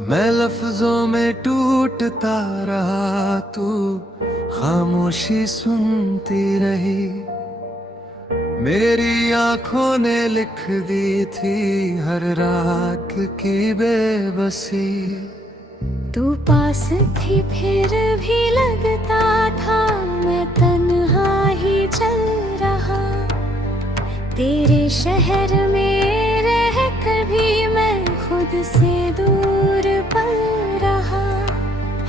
मैं लफ्जों में टूटता रहा, तू खामोशी सुनती रही। मेरी आंखों ने लिख दी थी हर रात की बेबसी। तू पास थी फिर भी लगता था मैं तन्हा ही चल रहा। तेरे शहर में रह कर भी मैं खुद से दूर पल रहा।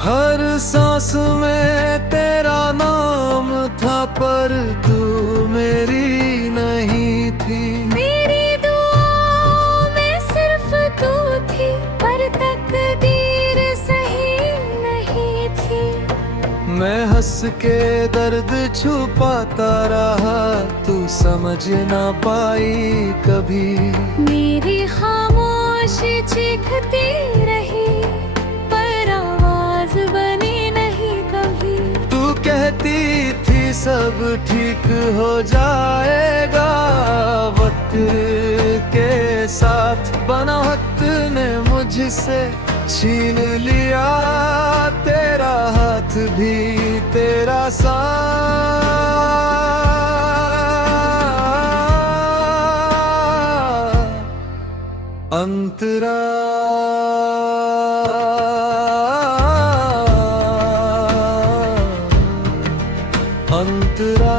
हर सांस में तेरा नाम था पर तू मेरी नहीं थी। मेरी दुआओं में सिर्फ तू थी पर तकदीर सही नहीं थी। मैं हंस के दर्द छुपाता रहा, तू समझ ना पाई कभी। मेरी खामोशी चीखती रही पर आवाज बनी नहीं कभी। तू कहती थी सब ठीक हो जाएगा, वक्त के साथ बना वक्त ने मुझसे छीन लिया तेरा हाथ भी तेरा साथ। अंतरा अंतरा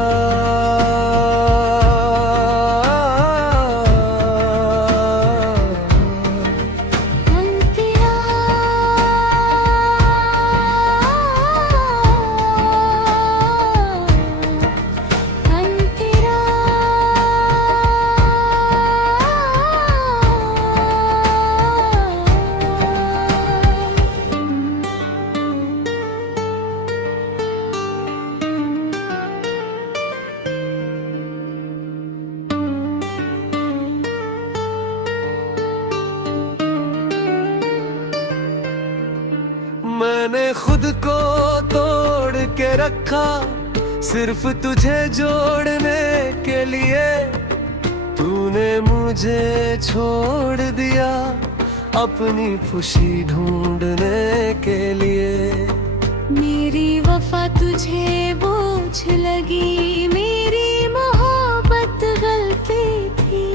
मैंने खुद को तोड़ के रखा सिर्फ तुझे जोड़ने के लिए। तूने मुझे छोड़ दिया अपनी खुशी ढूंढने के लिए। मेरी वफा तुझे बोझ लगी, मेरी मोहब्बत गलती थी।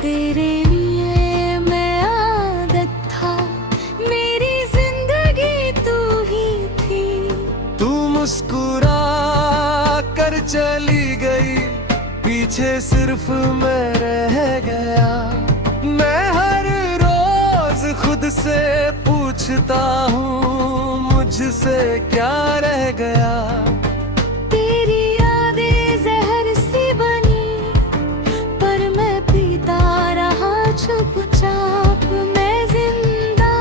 तेरे लिए मैं आदत था, मेरी जिंदगी तू ही थी। तू मुस्कुरा कर चली गई, पीछे सिर्फ मैं रह गया। मैं हर रोज खुद से पूछता हूँ मुझसे क्या रह गया। तेरी यादें जहर सी बनी पर मैं पीता रहा चुपचाप। मैं जिंदा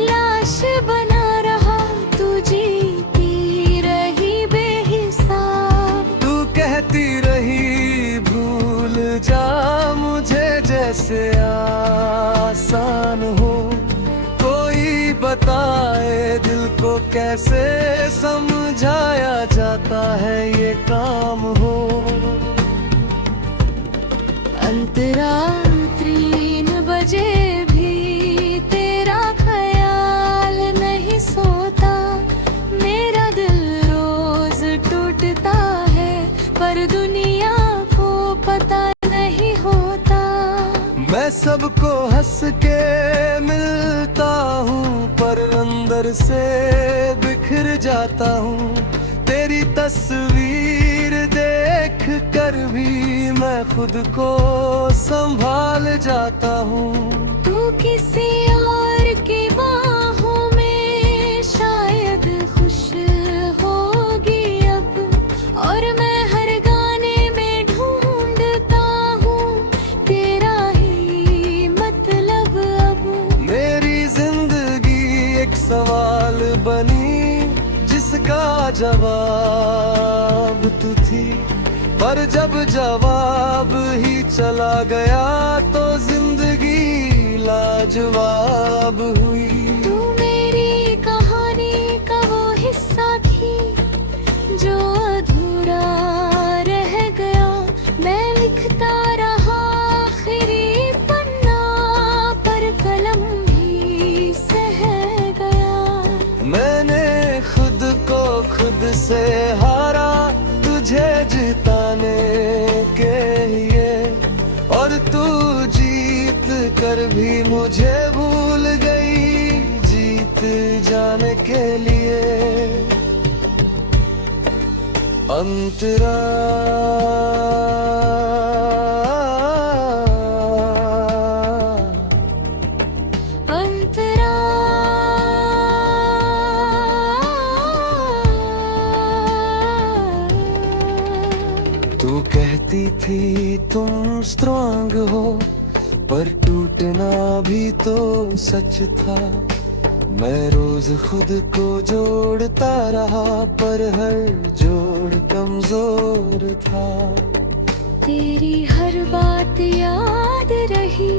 लाश बना रहा, तू जीती रही बेहिसाब। तू कहती रही भूल जा मुझे जैसे आसान हो। कोई बताए दिल को कैसे समझाया जाता है ये काम हो। अंतरा 3 बजे भी तेरा ख्याल नहीं सोता। मेरा दिल रोज टूटता है पर दुनिया को पता नहीं होता। मैं सबको हंस के मिलता हूँ पर अंदर से बिखर जाता हूँ। तेरी तस्वीर देख कर भी मैं खुद को संभाल जाता हूँ। तू किसी और की बाहों में शायद खुश होगी अब, और मैं हर गाने में ढूंढता हूँ तेरा ही मतलब अब। मेरी जिंदगी एक सवाल बनी जिसका जवाब तू थी, पर जब जवाब ही चला गया तो जिंदगी लाजवाब हुई। तू मेरी कहानी का वो हिस्सा थी जो अधूरा रह गया। मैं लिखता रहा आखिरी पन्ना पर कलम भी से हारा तुझे जिताने के लिए, और तू जीत कर भी मुझे भूल गई जीत जाने के लिए। अंतरा अंतरा तू कहती थी तुम स्ट्रांग हो, पर टूटना भी तो सच था। मैं रोज खुद को जोड़ता रहा, पर हर जोड़ कमजोर था। तेरी हर बात याद रही,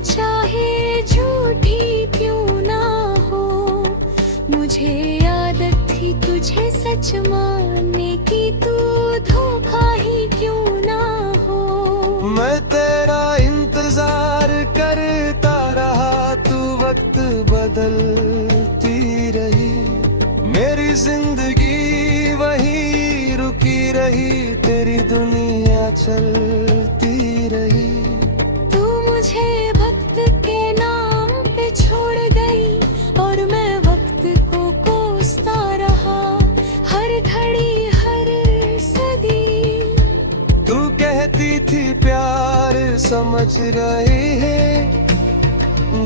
चाहे झूठी क्यों ना हो। मुझे आदत थी तुझे सच मानने की, तू धोखा ही क्यों ना हो। मैं तेरा इंतजार करता रहा, तू वक्त बदलती रही। मेरी जिंदगी वही रुकी रही, तेरी दुनिया चलती रही। तू मुझे वक्त के नाम पे छोड़ गई, और मैं वक्त को कोसता रहा हर घड़ी हर सदी। तू कहती थी प्यार समझ रही है,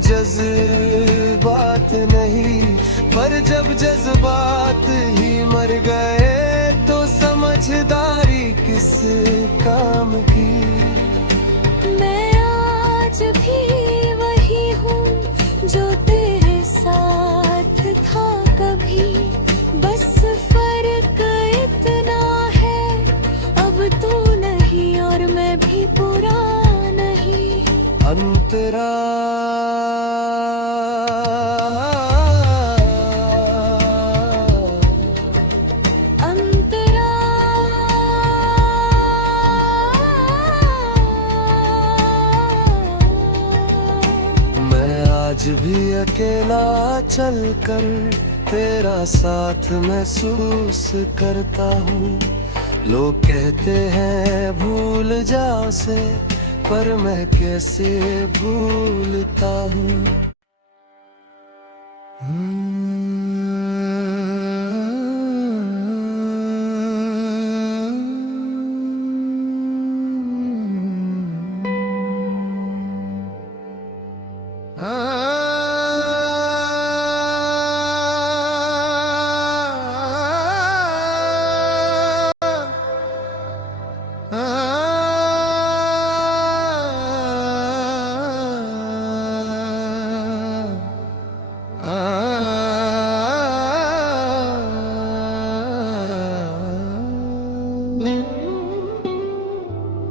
जज्बात नहीं। पर जब जज्बात ही मर गए, तो समझदारी किस काम की। मैं आज भी वही हूँ जो तेरे साथ था कभी, बस फर्क इतना है अब तू नहीं और मैं भी पूरा नहीं। अंतरा अंतरा मैं आज भी अकेला चलकर तेरा साथ महसूस करता हूँ। लोग कहते हैं भूल जा उसे, पर मैं कैसे भूलता हूँ।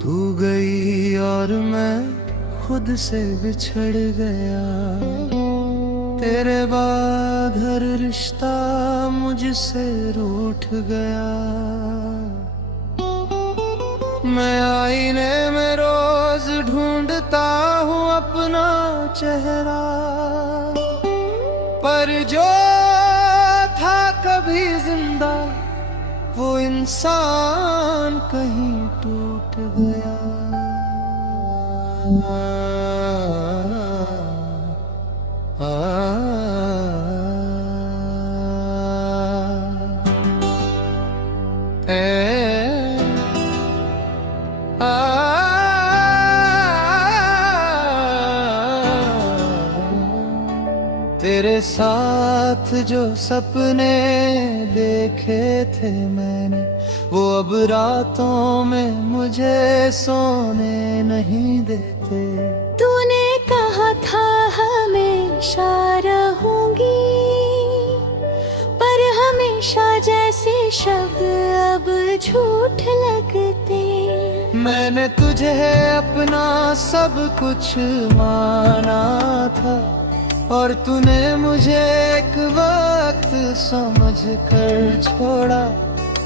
तू गई और मैं खुद से बिछड़ गया, तेरे बाद हर रिश्ता मुझसे रूठ गया। मैं आईने में रोज ढूंढता हूँ अपना चेहरा, पर जो था कभी जिंदा वो इंसान कहीं टूट गया। तेरे साथ जो सपने देखे थे मैंने, वो अब रातों में मुझे सोने नहीं देते। तूने कहा था हमेशा रहूंगी, पर हमेशा जैसे शब्द अब झूठ लगते। मैंने तुझे अपना सब कुछ माना था, और तूने मुझे एक वक्त समझ कर छोड़ा।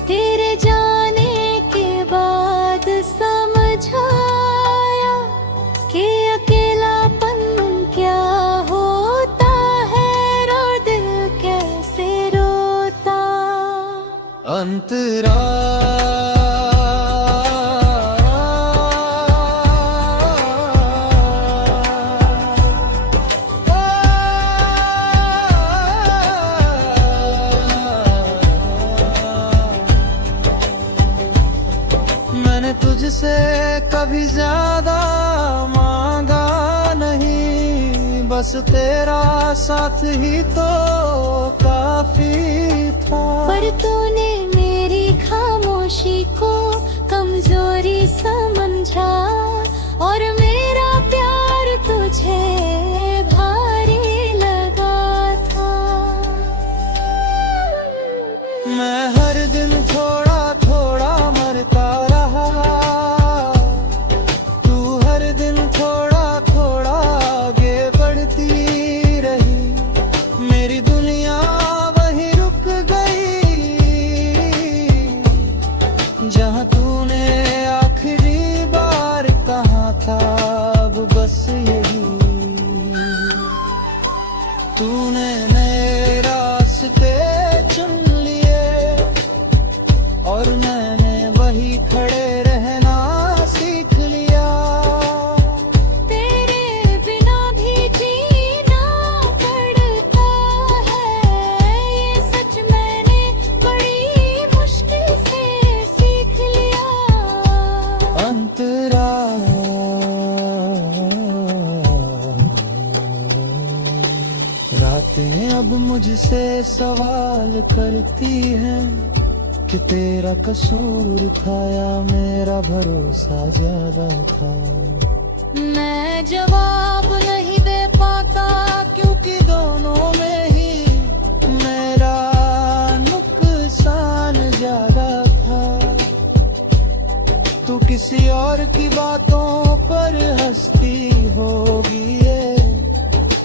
तेरे जाने के बाद समझ आया कि अकेलापन क्या होता है, और दिल कैसे रोता। अंत कभी ज्यादा मांगा नहीं, बस तेरा साथ ही तो काफी था। पर तूने मेरी खामोशी को कमजोरी समझा, और मेरा प्यार तुझे भारी लगा था। मैं हर दिन थोड़ा थोड़ा मरता रहा, तू हर दिन थोड़ा थोड़ा आगे बढ़ती रही। मेरी दुनिया वहीं रुक गई जहां तूने आखिरी बार कहा था, अब बस यही। तूने नए रास्ते चुन लिए और मैंने वही खड़े रहना सीख लिया। तेरे बिना भी जीना पड़ता है, ये सच मैंने बड़ी मुश्किल से सीख लिया। अंतरा रातें अब मुझसे सवाल करती हैं कि तेरा कसूर था या मेरा भरोसा ज्यादा था। मैं जवाब नहीं दे पाता, क्योंकि दोनों में ही मेरा नुकसान ज्यादा था। तू किसी और की बातों पर हंसती होगी ये,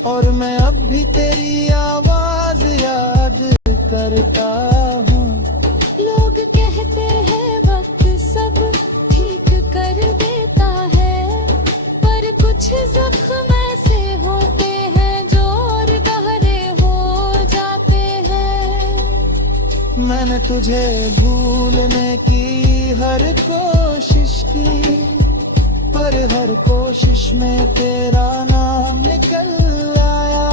और मैं अब भी तेरी आवाज याद करता हूँ। लोग कहते हैं वक्त सब ठीक कर देता है, पर कुछ जख्म ऐसे होते हैं जो और गहरे हो जाते हैं। मैंने तुझे भूलने की हर कोशिश की, पर हर कोशिश में तेरा नाम निकल आया।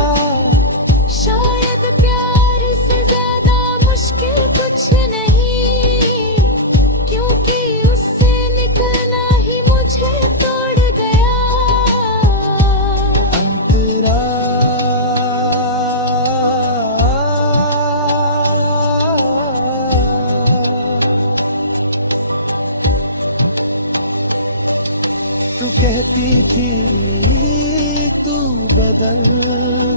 शायद प्यार से ज्यादा मुश्किल कुछ नहीं, क्योंकि उससे निकलना ही मुझे तोड़ गया। अंतरा तू कहती थी तू बदल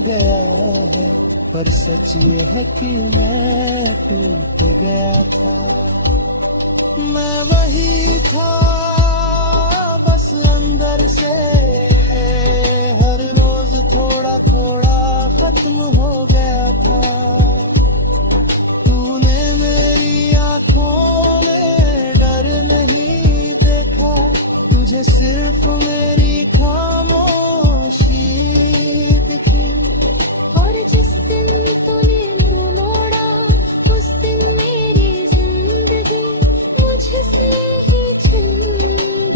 गया है, पर सच ये है कि मैं टूट गया था। मैं वही था बस अंदर से, हर रोज थोड़ा थोड़ा खत्म हो गया था। तूने मेरी आंखों में डर नहीं देखा, तुझे सिर्फ मेरी खामोशी दिखी। और जिस दिन तूने मुंह मोड़ा, उस दिन मेरी जिंदगी मुझसे ही छिन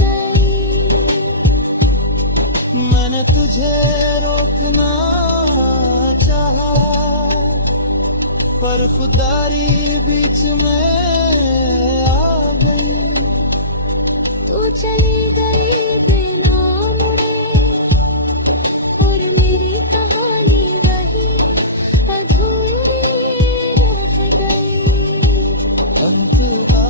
गई। मैंने तुझे रोकना चाहा, पर खुदारी बीच में आ गई। तू चली गई बिना मुड़े, और मेरी कहानी वही अधूरी रह गई। अंतरा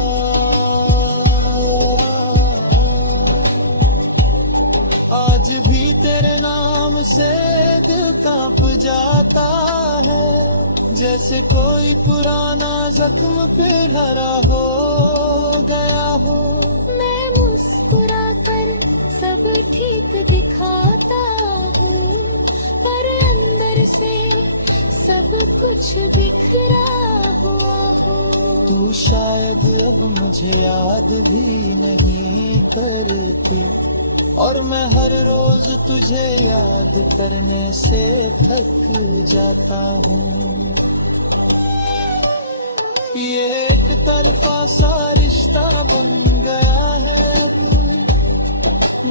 आज भी तेरे नाम से दिल कांप जाता है, जैसे कोई पुराना जख्म फिर हरा हो गया हो। मैं मुस्कुरा कर सब ठीक दिखाता हूँ, पर अंदर से सब कुछ बिखरा हुआ हो। तू शायद अब मुझे याद भी नहीं करती, और मैं हर रोज तुझे याद करने से थक जाता हूँ। ये एक तरफा सा रिश्ता बन गया है अब,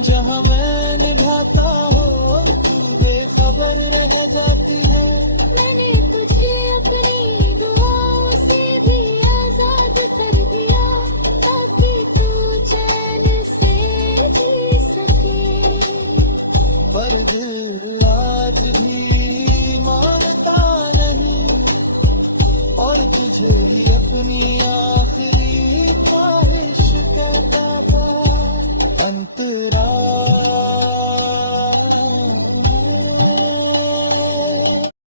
जहाँ मैं निभाता हो और तू बेखबर रह जाती है। मैंने तुझे अपनी दुआओं से भी आजाद कर दिया, ताकि तू चैन से जी तुझे ही अपनी आखिरी ख्वाहिश कहता था। अंतराल